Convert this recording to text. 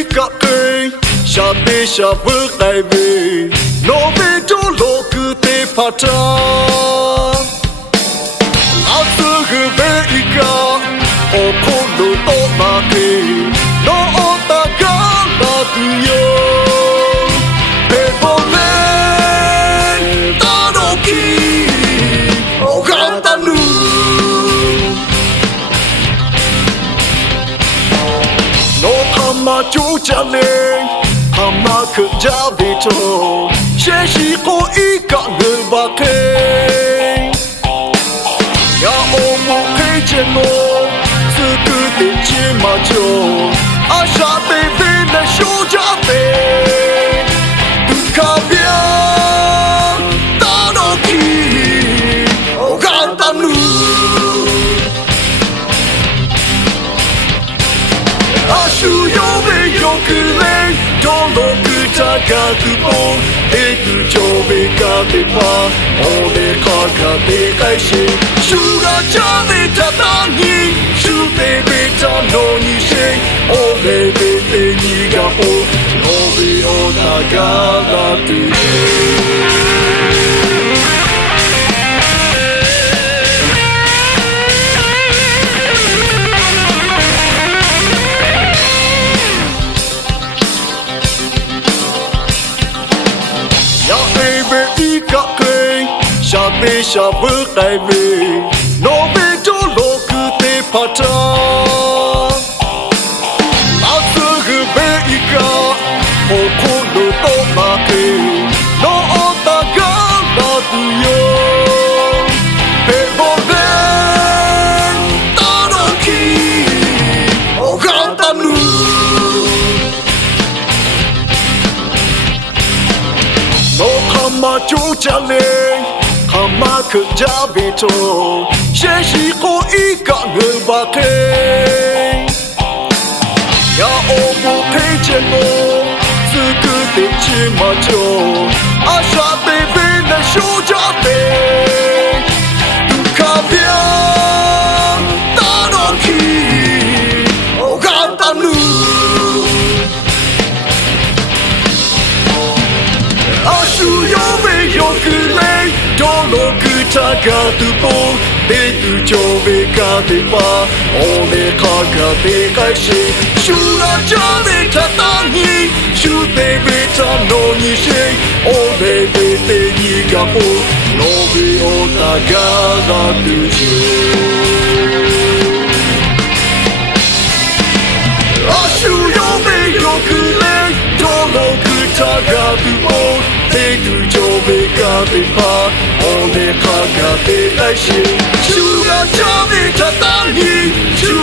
i cậy sa tê sa bước đại về nó về chỗ lộ cứ tê phá tra áo xưa gửi về i ca ô khô lô tô mà kê nó ô ta cá là tự do về vô lên ta đô kỳ ô gạo ta nu nó mà chú cha lên mà khởi ra về chỗ sẽ chỉ có ý cả người bà kê nhà ôm một cái chân ngô sự cứ tìm chia mà chỗ à sa tê về là số cha về từ khá biết ta đôi khi ô gan ta nu à su yo về yo cứ lên cho nó cứ cha cả cứ bố để cứ cho về cả để pa ô để khó cả để cái gì su ra cha về cha ta nhỉ su để về cha nó nhỉ sẽ ô để về nhỉ cả bố nó về ô ta cả là tự sa tê sa bước đại về nó về chỗ lộ cứ tê phá tra áo xưa gửi về i ca ô khô lô tô mà kê nó ô ta cá là tự do về vô lên ta đôi khi ô gạo ta nu nó mà chú cha lên mà khởi ra về chỗ sẽ chỉ có ý cả người bà kê nhà ôm một cái chân ngô sự cứ tìm chia mà chỗ à sa tê về là số cha về từ khá biết ta đôi khi ô gan ta nu à su yo về yo cứ lên cho nó cứ cha cả từ bố để từ cho về cả để pa ô để khó cả để cái gì su là cha để cha ta nhỉ su để về cha nó nhỉ sẽ ô để về nhỉ cả bố nó về ô ta cả là từ à su yo về yo cứ lên cho nó cứ cha cả từ bố để từ cho về cả để pa ô để khó cả để cái gì su là cha về cha ta nhỉ su